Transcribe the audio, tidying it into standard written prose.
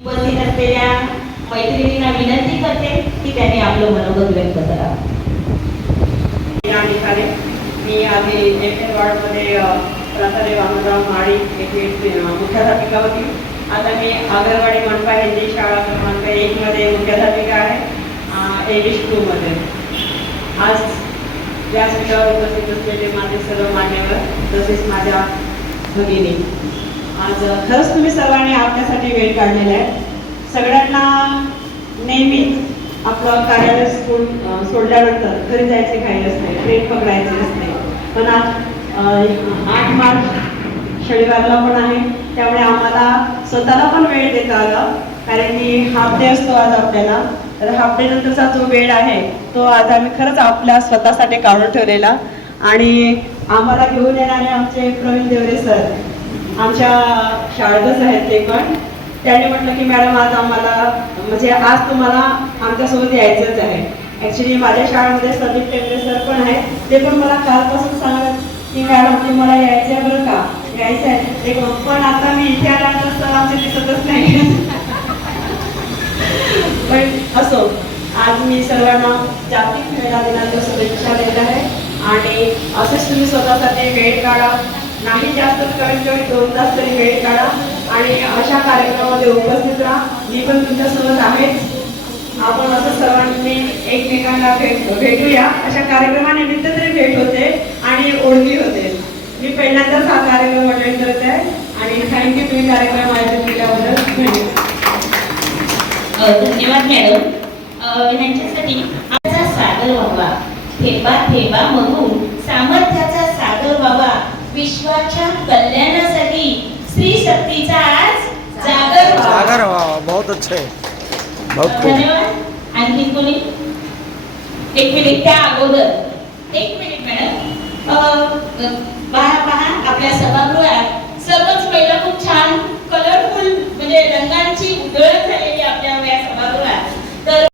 उपस्थित असलेल्या मैत्रिणींना विनंती करते की त्यांनी आपलं मनोगत व्यक्त करावं. मी आधी एम वॉर्डमध्ये प्राचार्य वामनराव माळी येथे मुख्याध्यापिका होती. आता मी आगरवाडी मनपा हिंदी शाळा क्रमांक 1 मध्ये मुख्याध्यापिका आहे, इंग्लिश 2 मध्ये. आज व्यासपीठावर उपस्थित असलेले माझे सर्व मान्यवर तसेच माझ्या भगिनी, आज खरंच तुम्ही सर्वांनी आपल्यासाठी वेळ काढलेला आहे. सगळ्यांना नेहमीच आपलं कार्यालय सोडल्यानंतर घरी जायचे काही नसते, ट्रेन पकडायचे नसते. पण आज 8 मार्च शनिवारला पण आहे, त्यामुळे आम्हाला स्वतःला पण वेळ देता आला. कारण की हाफ डे असतो आज आपल्याला, तर हाफ डे नंतरचा जो वेळ आहे तो आज आम्ही खरंच आपल्या स्वतःसाठी काढून ठेवलेला. आणि आम्हाला घेऊन येणारे आमचे प्रवीण देवरे सर आमच्या शाळेतच आहेत. ते पण त्यांनी म्हटलं की मॅडम आज आम्हाला म्हणजे आज तुम्हाला आमच्यासोबत यायचंच आहे. ॲक्च्युली माझ्या शाळेमध्ये संदीप टेंबरे सर पण आहेत. ते पण मला कालपासून सांगत की मॅडम तुम्हाला यायचं आहे बरं का, यायचं आहे. ते पण आता मी इथे आल्यानंतर सर आमचे दिसतच नाही. पण असो, आज मी सर्वांना जागतिक महिला दिनाच्या शुभेच्छा देत आहे. आणि असेच तुम्ही स्वतःसाठी वेळ काढा, नाही जास्त कमीत कमी 2 तास तरी वेळ काढा आणि अशा कार्यक्रमामध्ये उपस्थित राहा. मी पण तुमच्यासोबत आहेच. आपण असं सर्वांनी एकमेकांना भेटूया. अशा कार्यक्रमानिमित्त तरी भेट होते आणि ओळखी होते. मी पहिल्यांदाच हा कार्यक्रम अटेंड करत आहे आणि थँक्यू तुम्ही कार्यक्रम आयोजित केल्याबद्दल. धन्यवाद मॅडम. ह्यांच्यासाठी आमचा सागर व्हावा, थेंबा थेंबा म्हणून सामर्थ्याचा सागर व्हावा, विश्वाच्या कल्याणासाठी स्त्री शक्तीचा आज जागर व्हावा. बहुत अच्छे, बहुत खूप. धन्यवाद. आणखी कोणी? एक मिनिट, त्या अगोदर 1 मिनिट मॅडम. पहा आपल्या सभागृहात